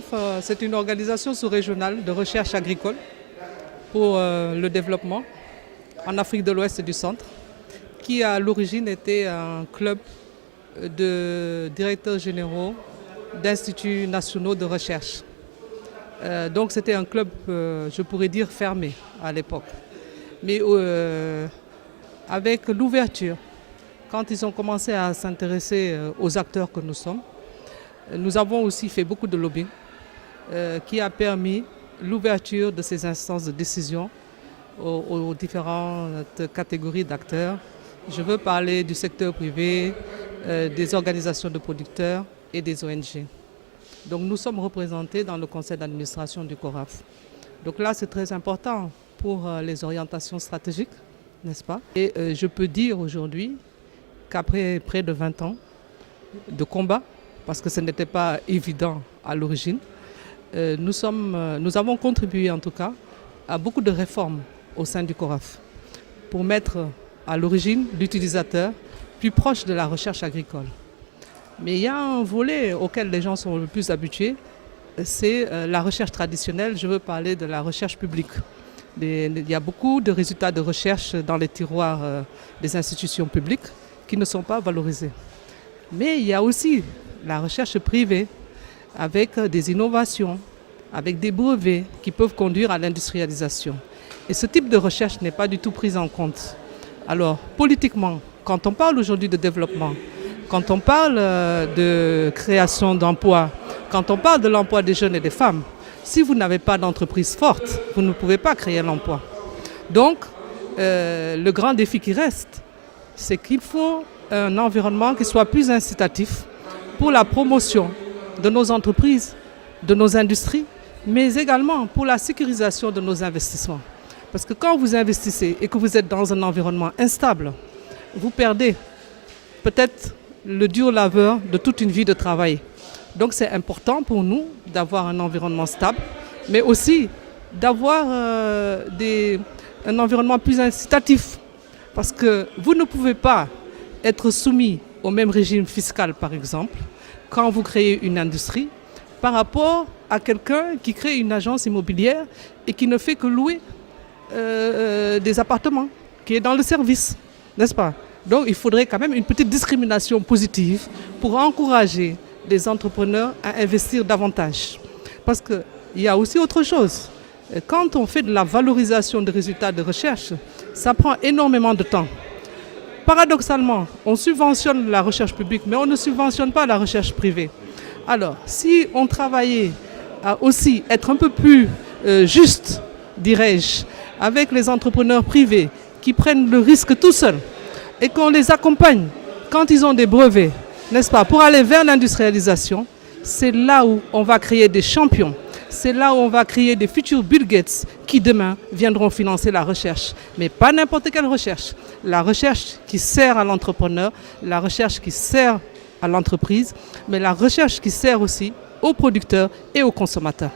CORAF, c'est une organisation sous-régionale de recherche agricole pour le développement en Afrique de l'Ouest et du Centre, qui à l'origine était un club de directeurs généraux d'instituts nationaux de recherche. Donc c'était un club, je pourrais dire, fermé à l'époque. Mais avec l'ouverture, quand ils ont commencé à s'intéresser aux acteurs que nous sommes, nous avons aussi fait beaucoup de lobbying qui a permis l'ouverture de ces instances de décision aux différentes catégories d'acteurs. Je veux parler du secteur privé, des organisations de producteurs et des ONG. Donc nous sommes représentés dans le conseil d'administration du CORAF. Donc là, c'est très important pour les orientations stratégiques, n'est-ce pas? Et je peux dire aujourd'hui qu'après près de 20 ans de combat, parce que ce n'était pas évident à l'origine, nous avons contribué en tout cas à beaucoup de réformes au sein du CORAF pour mettre à l'origine l'utilisateur plus proche de la recherche agricole. Mais il y a un volet auquel les gens sont le plus habitués, c'est la recherche traditionnelle. Je veux parler de la recherche publique. Il y a beaucoup de résultats de recherche dans les tiroirs des institutions publiques qui ne sont pas valorisés. Mais il y a aussi la recherche privée avec des innovations, avec des brevets qui peuvent conduire à l'industrialisation. Et ce type de recherche n'est pas du tout pris en compte. Alors, politiquement, quand on parle aujourd'hui de développement, quand on parle de création d'emplois, quand on parle de l'emploi des jeunes et des femmes, si vous n'avez pas d'entreprise forte, vous ne pouvez pas créer l'emploi. Donc, le grand défi qui reste, c'est qu'il faut un environnement qui soit plus incitatif pour la promotion de nos entreprises, de nos industries, mais également pour la sécurisation de nos investissements. Parce que quand vous investissez et que vous êtes dans un environnement instable, vous perdez peut-être le dur labeur de toute une vie de travail. Donc c'est important pour nous d'avoir un environnement stable, mais aussi d'avoir un environnement plus incitatif. Parce que vous ne pouvez pas être soumis au même régime fiscal, par exemple, quand vous créez une industrie, par rapport à quelqu'un qui crée une agence immobilière et qui ne fait que louer des appartements, qui est dans le service, n'est-ce pas? Donc il faudrait quand même une petite discrimination positive pour encourager les entrepreneurs à investir davantage. Parce qu'il y a aussi autre chose. Quand on fait de la valorisation des résultats de recherche, ça prend énormément de temps. Paradoxalement, on subventionne la recherche publique, mais on ne subventionne pas la recherche privée. Alors, si on travaillait à aussi être un peu plus juste, dirais-je, avec les entrepreneurs privés qui prennent le risque tout seuls, et qu'on les accompagne quand ils ont des brevets, n'est-ce pas, pour aller vers l'industrialisation, c'est là où on va créer des champions. C'est là où on va créer des futurs Bill Gates qui demain viendront financer la recherche. Mais pas n'importe quelle recherche. La recherche qui sert à l'entrepreneur, la recherche qui sert à l'entreprise, mais la recherche qui sert aussi aux producteurs et aux consommateurs.